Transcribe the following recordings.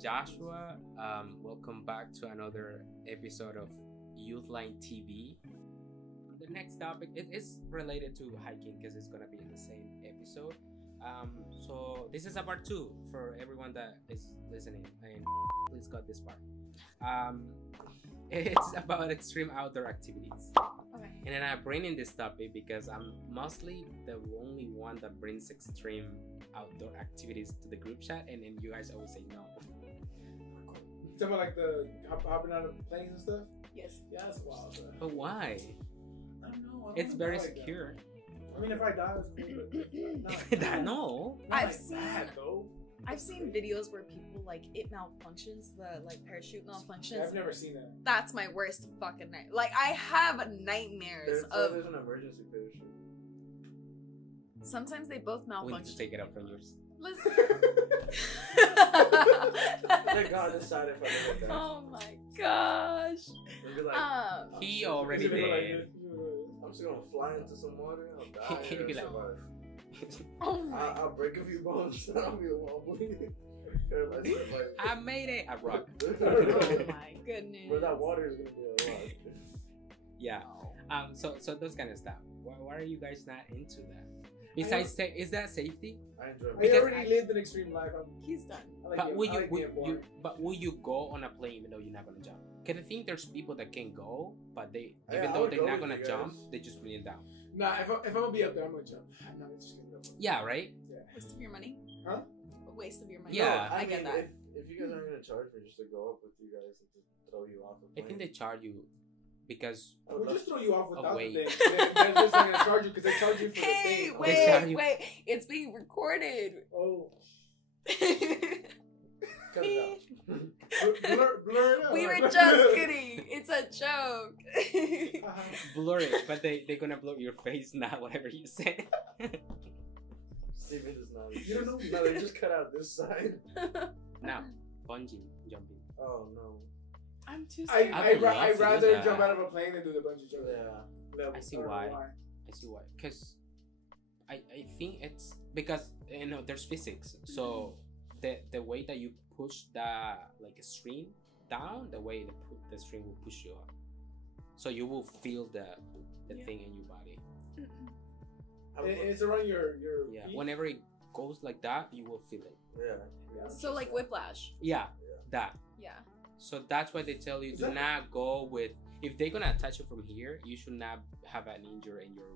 Joshua. Welcome back to another episode of YouthLine TV. The next topic is related to hiking because it's gonna be in the same episode. So this is a part 2 for everyone that is listening, and please cut this part. It's about extreme outdoor activities. Okay. And then I bring in this topic because I'm mostly the only one that brings extreme outdoor activities to the group chat, and then you guys always say no. You talking about like the hopping out of planes and stuff? Yes. Yeah, that's wild. Bro. But why? I don't know. It's very like secure. I mean, if I die, it's cool. But If that, no. I've like seen- that, though. I've seen videos where people like it malfunctions, the like parachute malfunctions. I've never seen that. That's my worst fucking night. Like I have nightmares of. There's an emergency parachute. Sometimes they both We need to malfunction. take it up from yours. Listen. Thank God decided if I did that. Oh my gosh. They'd be like, He already Is it like did. this? I'm just gonna fly into some water. I'll die. He'd be like, survive. Oh my. I'll break a few bones. I'll be wobbly. I made it. I rock. Oh my goodness. But that water is gonna be a lot. Yeah. So those kind of stuff. Why are you guys not into that? Besides, is that safety? I enjoy I Because already lived an extreme life. He's done. I like But being- will I you, like will being bored. will you go on a plane even though you're not gonna jump? Cause I think there's people that can go, but they Yeah, even I though would they're go not with gonna you jump, guys. they just bring it down. Nah, if I'm gonna be up there, I'm gonna jump. I'm not just gonna go. Yeah, right. Waste of your money. Huh? A waste of your money. Yeah. I get that. If you guys aren't gonna charge me just to go up with you guys and to throw you off the I plane, think they charge you because We'll just throw you off without the wait. thing. They're just not gonna charge you because they charge you for Hey, the thing. They charge wait, you- wait. It's being recorded. Oh, cut it out. blur it out. We were just kidding. It's a joke. blur it, but they're gonna blur your face, not whatever you said. Steven is not. You don't know. No, they just cut out this side. Now, bungee jumping. Oh no. I'm too I, scared. I would love I'd to do rather that. jump out of a plane than do the bungee jump. Yeah. I see why. I see why. Because I think it's because there's physics. So the way that you push the like string down, the way the string will push you up. So you will feel the Yeah. thing in your body. It's around your Yeah. feet. Whenever it goes like that, you will feel it. Yeah. So like whiplash. Yeah. That. Yeah. So that's why they tell you Is do that- not go with. If they're gonna attach you from here, you should not have an injury in your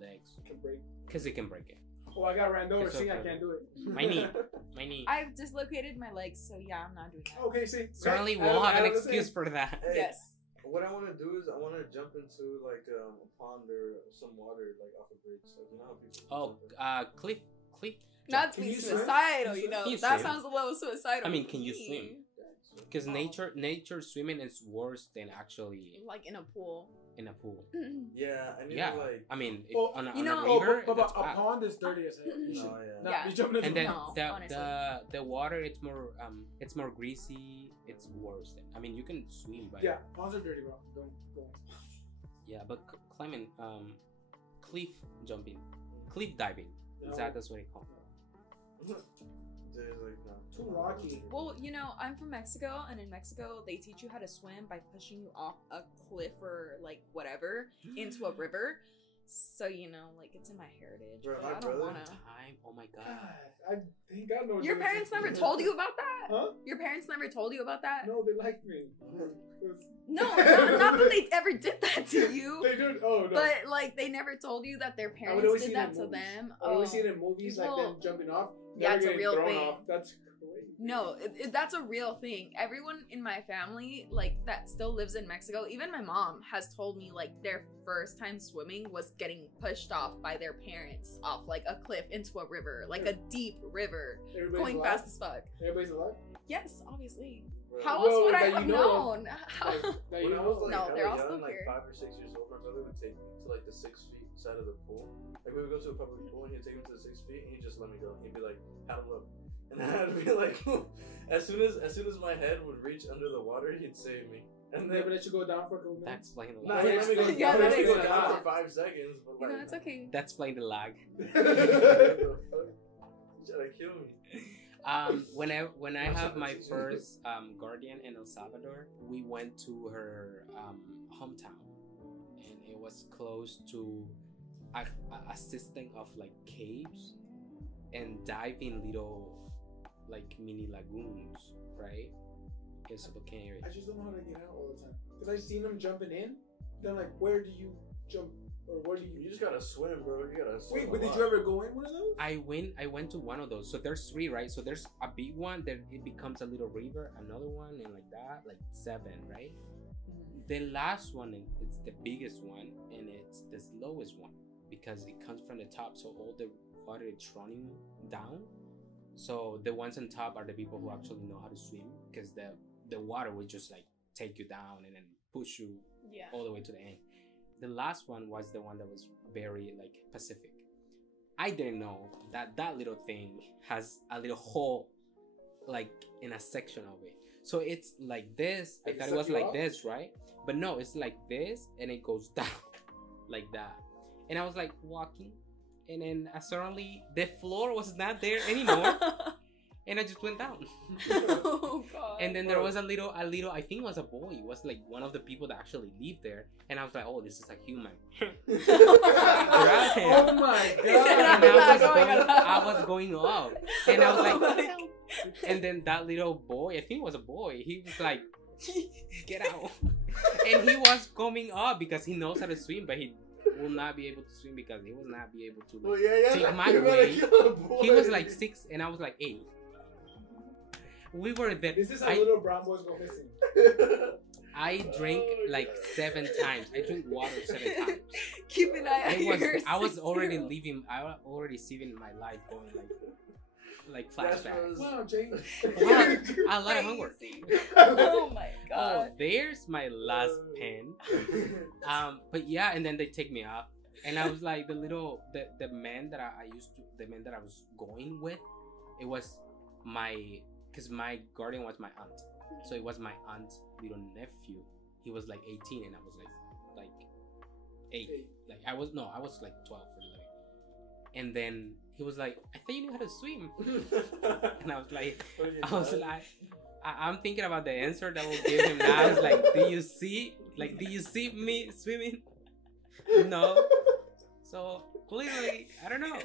legs Can break. because it can break it. Oh, I got ran over. It's See, I okay. can't do it. My knee. My knee. I've dislocated my legs, so yeah, I'm not doing that. Okay, see. Certainly Right? won't have an I was excuse saying. for that. Hey, Yes. What I want to do is I want to jump into like a pond or some water like off a bridge. Like you know how people. Oh, jump in? cliff. Not to Can be you swim? suicidal, Can you know. you That swim? sounds a little suicidal. I mean, to can you me. swim? Because nature swimming is worse than actually Like in a pool. in a pool. Yeah, I need Yeah, to like. I mean, if Well, on a, you on know- a river, but that's a bad. pond is dirty as hell. You should No, yeah. not Yeah. be jumping into And then the No, pond. honestly. the water, it's more greasy. It's worse. I mean, you can swim, but Yeah, ponds are dirty, bro. Don't go. yeah, but climbing, cliff jumping, cliff diving. That's what it called. There's like no. Too rocky. Well, you know, I'm from Mexico, and in Mexico, they teach you how to swim by pushing you off a cliff or like whatever into a river. So you know, like it's in my heritage. Bro, But my I don't brother- wanna. Time. Oh my God, god. I think I know. Your parents never told you about that. Huh? Your parents never told you about that. No, they like me. No, not that they ever did that to you. They do. Oh no. But like they never told you that their I would parents always did see that it to in movies. them. I always see it in movies, like them People- jumping off. Yeah, never it's a getting real thrown thing. Off. That's crazy. No, that's a real thing. Everyone in my family, like that still lives in Mexico, even my mom has told me like their first time swimming was getting pushed off by their parents off like a cliff into a river, like a deep river, Everybody's going alive? fast as fuck. Everybody's alive. Yes, obviously. Bro, How Well, else would I that have you know known? How- Like, that When you I know. was like No, hella they're all young, still like here. 5 or 6 years old, my brother would take me to like the 6 feet side of the pool. Like we would go to a public pool and he'd take me to the 6 feet and he'd just let me go. He'd be like, paddle up. And I'd be like, as soon as my head would reach under the water, he'd save me. And They then would let you go down for a couple minutes. That's playing the nah, lag. he let me go, Yeah, he that let me go makes down sense. for 5 seconds. But You like, know, it's okay. That's playing the lag. what the fuck? You trying to kill me? When I have my first guardian in El Salvador, we went to her hometown, and it was close to a system of like caves and diving little like mini lagoons, right? It's a volcano area. I just don't know how to get out all the time. Because I've seen them jumping in. Then like, where do you jump? Or where do You just gotta swim, bro. You gotta swim. Wait, but did you ever go in one of those? I went to one of those. So there's 3, right? So there's a big one, then it becomes a little river, another one, and like that, like 7, right? The last one, it's the biggest one, and it's the slowest one because it comes from the top, so all the water is running down. So the ones on top are the people who actually know how to swim, because the water will just like take you down and then push you all the way to the end. The last one was the one that was very like Pacific. I didn't know that little thing has a little hole like in a section of it. So it's like this. I thought it was like this, right? But no, it's like this and it goes down like that. And I was like walking, and then suddenly the floor was not there anymore. And I just went down. Oh god. And then there was a little, I think it was a boy. It was like one of the people that actually lived there. And I was like, oh, this is a human. Grab him. Oh my And god. I was going up. And I was like, and then that little boy, I think it was a boy, he was like, get out. And he was coming up because he knows how to swim, but he will not be able to swim because he will not be able to like, take my way. He was like 6 and I was like 8. We were there. This is how little brown boys go missing. I drank like 7 times. I drink water 7 times. Keep an eye on your I was already leaving. I was already seeing my life going like flashbacks. Wow, James. Wow, a lot of homework. Oh my Oh, god. there's my last pen. But yeah, and then they take me off, and I was like the man that the man that I was going with, it was because my guardian was my aunt, so it was my aunt's little nephew. He was like 18, and I was like 8. Like I was like 12 or 11. And then he was like, I thought you knew how to swim. And I was like, I'm thinking about the answer that will give him now. It's like, do you see me swimming? No. So clearly, I don't know.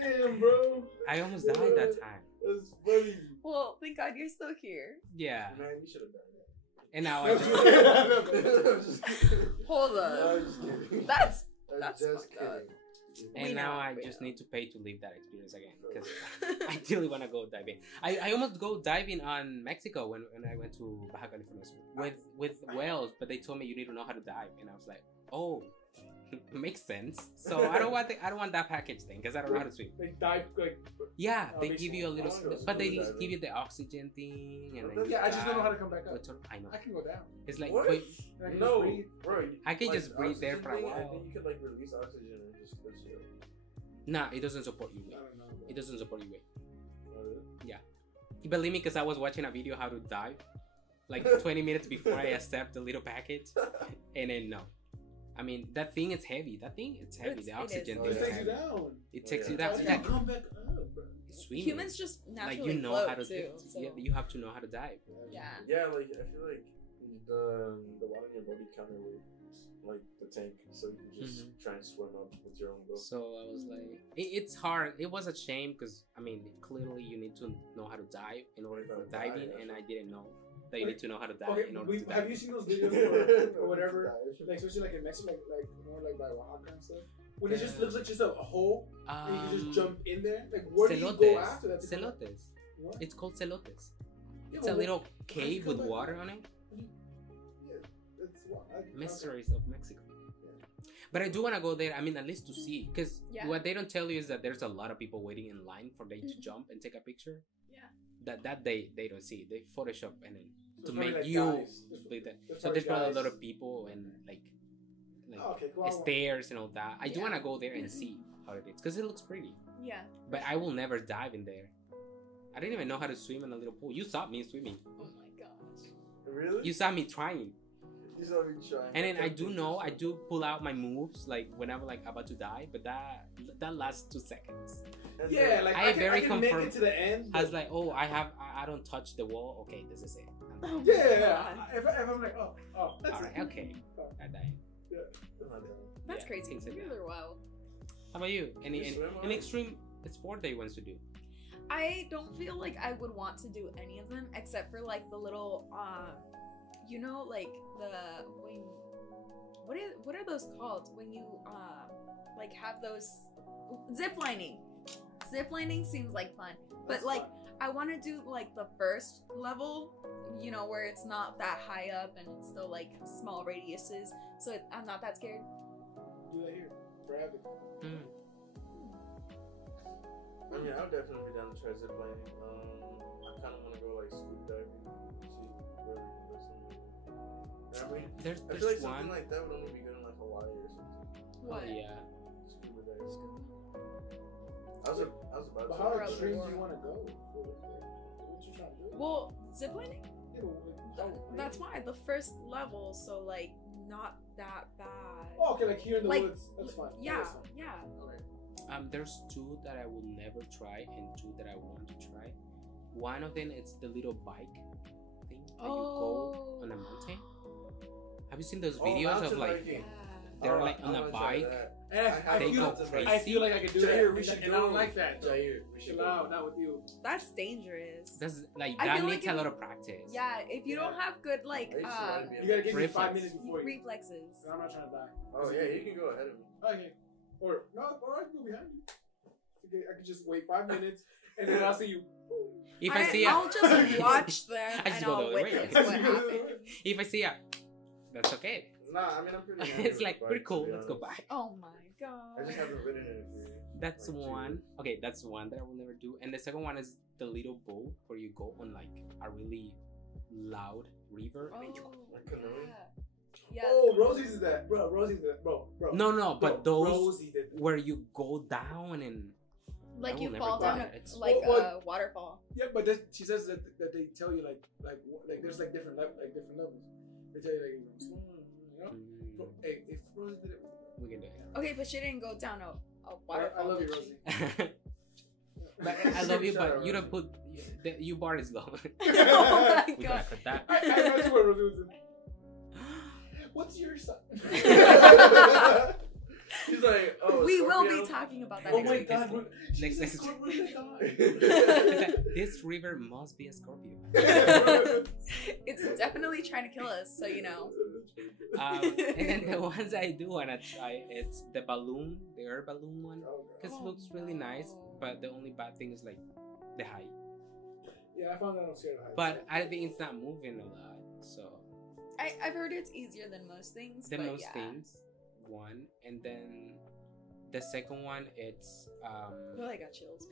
Damn, bro. I almost died that time. That's funny. Well, thank God you're still here. Yeah. Man, you should have done that. And now No, I just I'm just kidding. Hold I'm up. just kidding. That's I'm That's just fucked up. kidding. and We now know, I we just know. need to pay to live that experience again because I really want to go diving. I almost go diving on Mexico when I went to Baja California Sur with whales, but they told me you need to know how to dive, and I was like, oh, makes sense. So I don't want that package thing because I don't know how to swim. They dive like. Yeah, Oh, they makes give you a sense. little, I wanna go but they scuba diving. give you the oxygen thing, and then Yeah, I just don't know how to dive. come back up. I know. I can go down. It's like, What? wait, And I can No, just breathe. bro. I can just breathe there oxygen for a thing, while. I think you could like release oxygen and just go chill. nah, it doesn't support you. I don't know. Bro. It doesn't support you. Oh, really? Believe me, because I was watching a video how to dive, like 20 minutes before I accept the little package, and then no. I mean, that thing is heavy. It's heavy. The It is. oxygen Oh, thing It is takes you heavy. down. It takes Yeah. you How down. do Yeah, you come back up, bro? swimming. Humans just naturally Like you know float how to too. So. you have to know how to dive. Yeah. Yeah, like I feel like the water in your body counterweight like the tank, so you can just try and swim up with your own boat. So I was like, it's hard. It was a shame because I mean, clearly you need to know how to dive in order for diving, and I didn't know that you need to know how to dive Okay, in order to dive. have you seen those videos or whatever? Like especially like in Mexico, like more like by Oaxaca and stuff. When it just looks like just a hole, and you can just jump in there. Like where do you go after that? Celotes. What? It's called celotes. Yeah, It's a but little cave come with back water up? on it. Yeah, it's what? Mysteries of Mexico. But I do want to go there. I mean, at least to see, because Yeah. what they don't tell you is that there's a lot of people waiting in line for them to jump and take a picture. Yeah. That they don't see. They Photoshop and then So to it's probably make like you guys. play that. There's So there's probably a lot guys. of people and like Oh, okay, cool. stairs and all that. I do Yeah. want to go there and see how it is because it looks pretty. Yeah. But I will never dive in there. I didn't even know how to swim in a little pool. You saw me swimming. Oh my gosh. Really? You saw me trying. He's not even trying. And then I do pull out my moves like when I'm like about to die, but that lasts 2 seconds. Yeah, like I can make it to the end. I was like, oh, I don't touch the wall. Okay, this is it. Oh Yeah. If I'm like, that's all right, it. okay, I died. Yeah. That's Yeah, crazy. things like You that. are wild. How about you? Any You swim an already? extreme sport that you want to do? I don't feel like I would want to do any of them except for like the little you know, like the when what are those called when you like have those zip lining. Zip lining seems like fun, but That's like fun. I want to do like the first level, you know, where it's not that high up and it's still like small radiuses, so I'm not that scared. Do that here. Grab it. Mm. I mean, I would definitely be down to try zip lining. I kind of want to go like scuba diving, see where we can go somewhere. I mean, There's I feel like one. something like that would only be good in like Hawaii or something. What? Oh, yeah. Scuba diving. I was about But to. how Or extreme other do you war. want to go? What you trying to do? Well, zip lining. You know, like, how- That's why the first level, so like not that bad. Oh, okay, like here in the Like, woods. That's fine. Yeah, That's fine. yeah. Okay. There's 2 that I will never try and 2 that I want to try. One of them is the little bike thing that you go on a mountain. Have you seen those videos of mountain like biking. they're like on a bike? And They go crazy. I feel like I could do Jair, that. we should and I don't like that. Jair, we should Chill go. out, not with you. That's dangerous. That's like I that feel needs like a if- lot of practice. Yeah, if you don't have good like I used to wanna be You gotta give me Reflex. 5 minutes before you. reflexes. I'm not trying to die. Oh yeah, you can go ahead of me. Okay. Or no, or I can go behind you. Okay, I could just wait 5 minutes and then I'll see you. If I see I'll just watch them I just and go the I'll other way. witness what happened. if I see a, that's okay. Nah, I mean I'm pretty. happy It's with like the pretty bike, cool. to be Let's go honest. back. Oh my I god. just haven't ridden in a few. That's like, 2 one. years. Okay, that's one that I will never do. And the second one is the little boat where you go on like a really loud river. Oh, and you Like canoeing? yeah. Oh, Rosie's is that. Bro, Rosie's is that. Bro. No, but Bro, those Rosie did that. where you go down and I Like will you never fall do down that. It's- like Well, a waterfall. Yeah, but she says that they tell you like there's like different levels. They tell you like you know. Bro, hey, if Rosie did it, we can do Okay, but she didn't go down a waterfall. I love you, did Rosie. it. But I love you, but you don't put you bar is low. she? Oh my We gotta god. cut that. I imagine what Rosie was in. What's your son? He's like, oh. We will Scorpio? be talking about that Oh next my week. god. Next- Jesus, next- what was it on? It's like, this river must be a Scorpio. It's definitely trying to kill us, so you know. And then the ones I do wanna try, it's the balloon, the air balloon one, because it looks really nice. But the only bad thing is like the height. Yeah, I found that I'm scared of heights. But I think it's not moving a lot, so I've heard it's easier than most things. the but most yeah. things, one, and then the second one it's Oh, I got chills.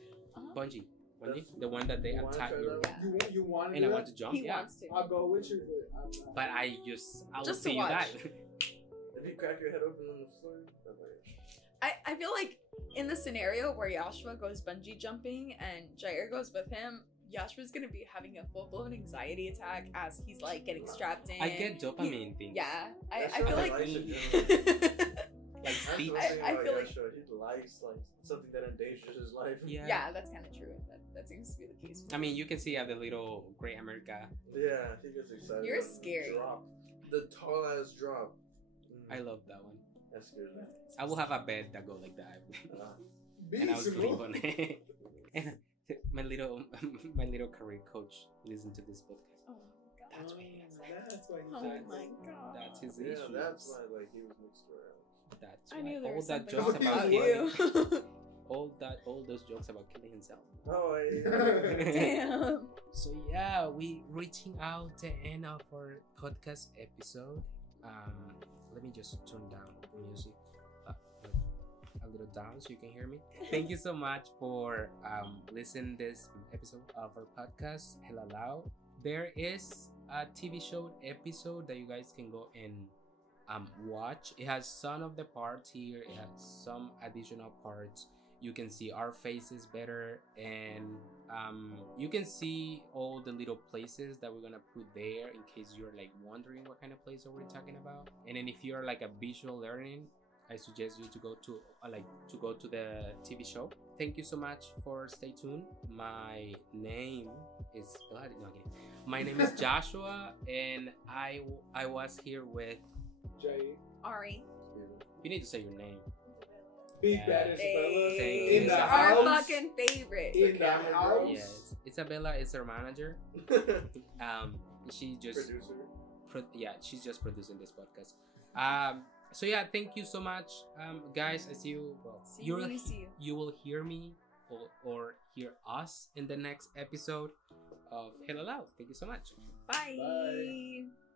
bungee, That's- the one that they you wanna attack try your, that you want to and I do want that? to jump. He Yeah, wants to. I'll go with you, but I'm not. but I will Just to see you watch. die. If you crack your head open on the floor, that's like, I feel like in the scenario where Yashua goes bungee jumping and Jair goes with him, Yashua's gonna be having a full blown anxiety attack as he's like getting strapped in. I get dopamine things. Yeah, I That's feel what like. I should do. Like That's speech. the thing I about feel like- Yashua. He likes like something that endangers his life. Yeah. Yeah, that's kind of true. That seems to be the case. I mean, you can see the little Great America. Yeah, he gets excited. You're on the scary. Drop. The tall ass drop. I love that one. That scares me. I will have a bed that go like that, Be and I will smooth. sleep on it. And my little career coach listen to this podcast. Oh my god. That's why he has that. That's why he's Oh like- my god. That's his Yeah, issue. that's why like he was mixed around. That's I why knew there all was that something jokes about about you. killing, all those jokes about killing himself. Oh, Damn. So yeah, we reaching out the end of our podcast episode. Let me just turn down the music a little down so you can hear me. Thank you so much for listening this episode of our podcast Hella Loud. There is a TV show episode that you guys can go and watch. It has some of the parts here. It has some additional parts. You can see our faces better, and You can see all the little places that we're gonna put there in case you're like wondering what kind of place are we talking about. And then if you're like a visual learning, I suggest you to go to the TV show. Thank you so much for stay tuned. My name is my name is Joshua, and I was here with Jay. Ari. You need to say your name. Big bad Isabella. Hey, In the our house. fucking favorite. In the house. Yes, Isabella is our manager. She just she's just producing this podcast. So yeah, thank you so much, guys. I see you. Well, you will hear me or hear us in the next episode of Hello Loud. Thank you so much. Bye. Bye.